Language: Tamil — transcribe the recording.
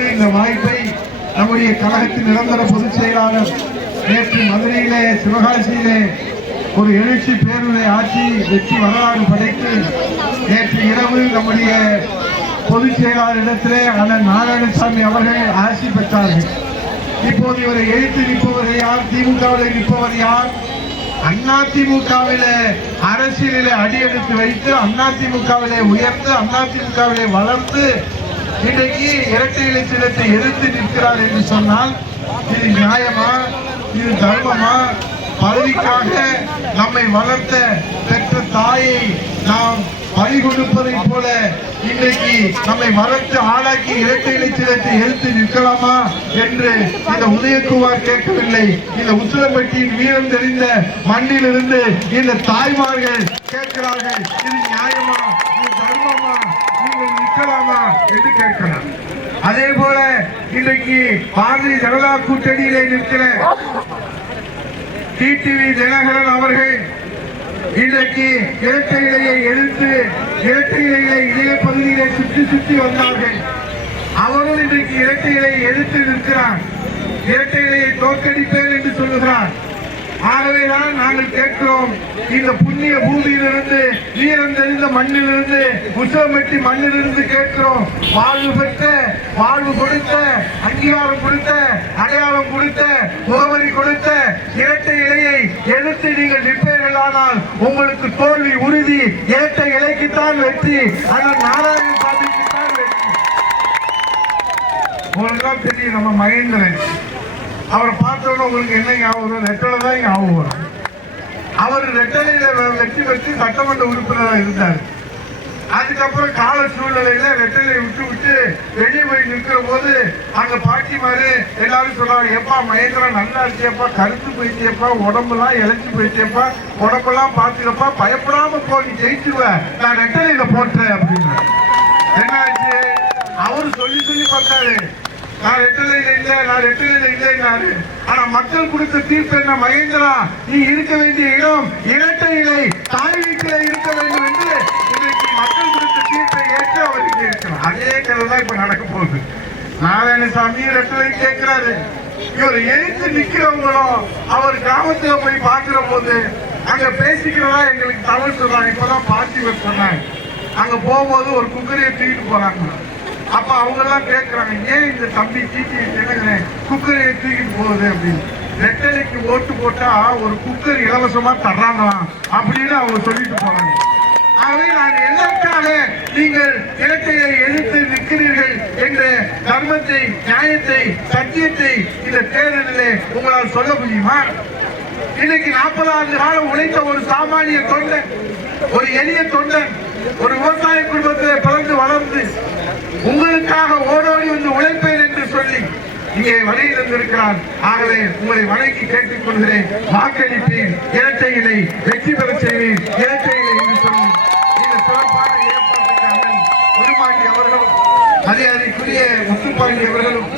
பேசுவதற்கு இந்த வாய்ப்பை நம்முடைய கழகத்தின் நிரந்தர பொதுச் செயலாளர் நேற்று மதுரையிலே சிவகாசியிலே ஒரு எழுச்சி பேருரை ஆட்சி வெற்றி வரலாறு படைத்து நேற்று இரவு நம்முடைய பொதுச் செயலாளரிடத்திலே அண்ணன் நாராயணசாமி அவர்கள் ஆட்சி பெற்றார்கள். இப்போது இவரை எழுத்து நிற்பவர் யார்? திமுகவில் நிற்பவர் யார்? அதிமுகவிலே அரசியலிலே அடியெடுத்து வைத்து அதிமுகவிலே உயர்ந்து அதிமுகவிலே வளர்ந்து இன்றைக்கு இரட்டை இலை சின்னத்தை எதிர்த்து நிற்கிறார் என்று சொன்னால் இது நியாயமா? இது தர்மமா? பதவிக்காக நம்மை வளர்த்த பெற்ற தாயை நாம் பலி கொடுப்பதை போல இன்றைக்கு நம்மை வளர்த்து ஆளாக்கி இரட்டை இலை சின்னத்தை எதிர்த்து நிற்கலாமா என்று இந்த உதயகுமார் கேட்கவில்லை. இந்த உசிலம்பட்டியின் வீரம் தெரிந்த மண்ணிலிருந்து இந்த தாய்மார்கள் கேட்கிறார்கள். இது நியாயமா? இது தர்மமா? நீங்கள் நிற்கலாமா என்று கேட்கிறார். அதே போல இன்றைக்கு பாரதிய ஜனதா கூட்டணியிலே நிற்கிற டிடிவி தினகரன் அவர்கள் இன்றைக்கு இரட்டை இலையை எதிர்த்து இரட்டை இலையை இதே பகுதியிலே சுற்றி வந்தார்கள். அவரும் இன்றைக்கு இரட்டை இலையை எதிர்த்து நிற்கிறார். இரட்டை இலையை தோற்கடிப்பேன் என்று சொல்லுகிறார். ஆகவேதான் நாங்கள் கேட்கிறோம், இந்த புண்ணிய பூமியிலிருந்து வீரம் தெரிந்த மண்ணிலிருந்து உசிலம்பட்டி மண்ணிலிருந்து கேட்கிறோம், வாழ்வு பெற்ற வாழ்வு கொடுத்த அங்கீகாரம் கொடுத்த அடையாளம் கொடுத்த முகவரி கொடுத்த இரட்டை இலையை எதிர்த்து நீங்கள் நிற்பீர்களானால் உங்களுக்கு தோல்வி உறுதி. இரட்டை இலைக்குத்தான் வெற்றி, ஆனால் நாராயணசாமிக்குத்தான் வெற்றி. உங்களுக்கு தெரியும், நம்ம மகேந்திரன் அவரை பார்த்தோன்னா உங்களுக்கு என்ன ஞாபகம்? ரெட்டலை தான் ஞாபகம் வரும். அவர் ரெட்டலையில வெற்றி பெற்று சட்டமன்ற உறுப்பினராக இருந்தார். அதுக்கப்புறம் கால சூழ்நிலையில ரெட்டலையை விட்டு வெளியே போய் நிற்கிற போது அங்க பாட்டிமாரு எல்லாரும் சொல்றாங்க, எப்பா மகேந்திரா நல்லா இருக்கியப்பா, கருத்து போயிட்டியப்பா, உடம்பெல்லாம் இழைச்சி போயிட்டியப்பா, உடம்பெல்லாம் பாத்துக்கப்பா, பயப்படாம போ, நீ ஜெயிச்சுவ, நான் ரெட்டலையில போட்டேன் அப்படின்னு. என்னாச்சு? அவரு சொல்லி பார்த்தாரு, நான் ரெட்டலையில இல்லை, நான் ரெட்டலையில இல்லைன்னாரு. ஆனா மக்கள் கொடுத்த தீர்ப்பு என்ன? மகேந்திரா, நீ இருக்க வேண்டிய இடம் இரட்டை இலை தாய் வீட்டில இருக்க வேண்டும் என்று இன்றைக்கு மக்கள் கொடுத்த தீர்ப்பை ஏற்று அவருக்கு இருக்கிறார். அதே கதை தான் இப்ப நடக்க போகுது. நாராயணசாமி ரெட்டலை கேட்கிறாரு. இவர் எழுத்து நிக்கிறவங்களும் அவர் கிராமத்துல போய் பார்க்கிற போது அங்க பேசிக்கிறதா எங்களுக்கு தகவல் சொல்றாங்க. இப்பதான் பார்ட்டி சொன்னாங்க, அங்க போகும்போது ஒரு குக்கரையை தூக்கிட்டு போறாங்க. அப்ப அவங்க எல்லாம் கேட்கிறாங்க, ஏன் இந்த தம்பி குக்கரை தூக்கிட்டு போகுது அப்படின்னு. ரெட்டலைக்கு ஓட்டு போட்டா ஒரு குக்கர் இலவசமா தர்றாங்களாம் அப்படின்னு அவங்க சொல்லிட்டு போறாங்க. ஆகவே நான் எதற்காக நீங்கள் இரட்டையை எதிர்த்து நிற்கிறீர்கள் என்ற தர்மத்தை, நியாயத்தை, சத்தியத்தை இந்த தேர்தலிலே உங்களால் சொல்ல முடியுமா? இன்னைக்கு 40 ஆண்டு காலம் உழைத்த ஒரு சாமானிய தொண்டன், ஒரு எளிய தொண்டன், ஒரு விவசாய குடும்பத்தில் பிறந்து வளர்ந்து உங்களுக்காக ஓடோடி வந்து உழைப்பேன் என்று சொல்லி இங்கே வழியில் இருந்திருக்கிறார். ஆகவே உங்களை வணங்கி கேட்டுக் கொள்கிறேன், வாக்களிப்பேன், இரட்டை இலை வெற்றி பெற செய்வேன், இரட்டை இலை என்று சொல்லி இந்த சிறப்பான ஏற்பாட்டுக்கு அண்ணன் உருமாண்டி அவர்களும் மரியாதைக்குரிய முத்துப்பாண்டி அவர்களும்